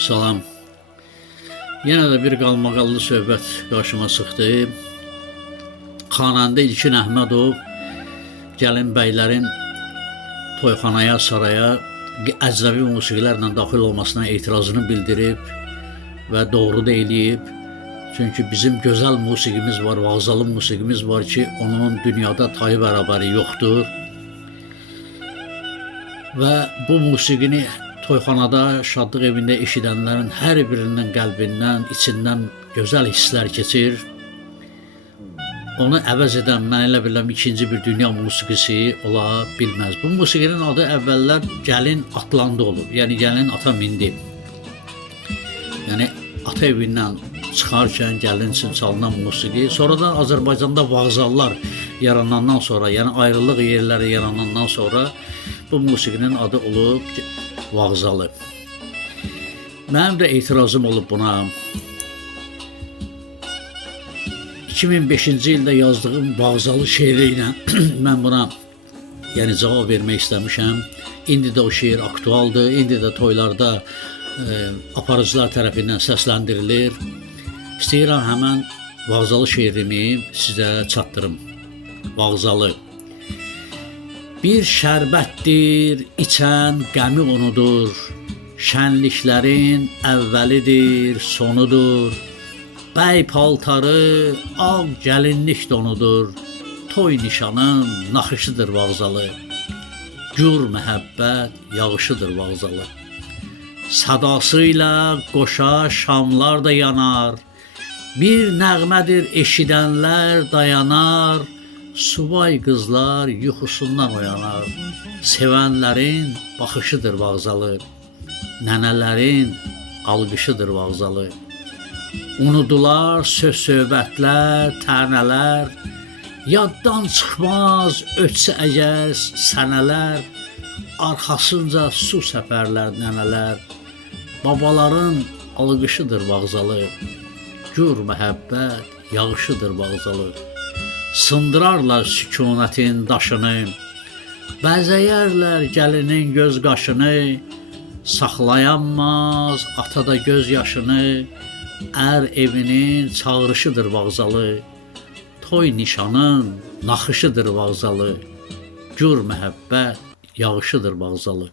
Salam. Yenə də bir qalmaqallı söhbət qarşıma çıxdı. Xanəndə İlkin Əhmədov gəlin bəylərin toyxanaya, saraya əcnəbi musiqilərlə daxil olmasına etirazını bildirib və doğru da eləyib. Çünki bizim gözəl musiqimiz var, vağzalı musiqimiz var ki, onun dünyada tayı bərabəri yoxdur. Və bu musiqini toyxanada, şadlıq evində eşidənlərin hər birinin qəlbindən, içindən gözəl hisslər keçir. Onu əvəz edən, mən elə bilirəm, ikinci bir dünya musiqisi ola bilməz. Bu musiqinin adı əvvəllər gəlin atlandı olub. Yəni gəlin ata mindi. Yəni ata evindən çıxarkən gəlin üçün çalınan musiqi. Sonradan Azərbaycanda vağzallar yaranandan sonra, yəni ayrılıq yerləri yaranandan sonra bu musiqinin adı olub vağzalı. Mənim də etirazım olub buna. 2005-ci ildə yazdığım vağzalı şeiri ilə mən buna cavab vermək istəmişəm. İndi də o şeir aktualdır. İndi də toylarda aparıcılar tərəfindən səsləndirilir. İstəyirəm həmən vağzalı şeirimi sizə çatdırım. Vağzalı. Bir şərbətdir, içən qəmi onudur. Şənliklərin əvvəlidir, sonudur. Bəy paltarı, ağ gəlinlik donudur. Toy nişanın naxışıdır vağzalı. Gür məhəbbət yağışıdır vağzalı. Sadasıyla qoşa şamlar da yanar. Bir nəğmədir eşidənlər dayanar. Subay qızlar yuxusundan oyanar. Sevənlərin baxışıdır vağzalı. Nənələrin alqışıdır vağzalı. Unudular söz-söhbətlər, tənələr. Yaddan çıxmaz ötsə əgər sənələr. Arxasınca su səpərlər nənələr. Babaların alqışıdır vağzalı. Gür məhəbbət yağışıdır vağzalı. Sındırarlar sükunətin daşını. Bəzəyərlər gəlinin göz qaşını. Saxlayanmaz atada göz yaşını. Ər evinin çağırışıdır vağzalı. Toy nişanın naxışıdır vağzalı. Gür məhəbbət yağışıdır vağzalı.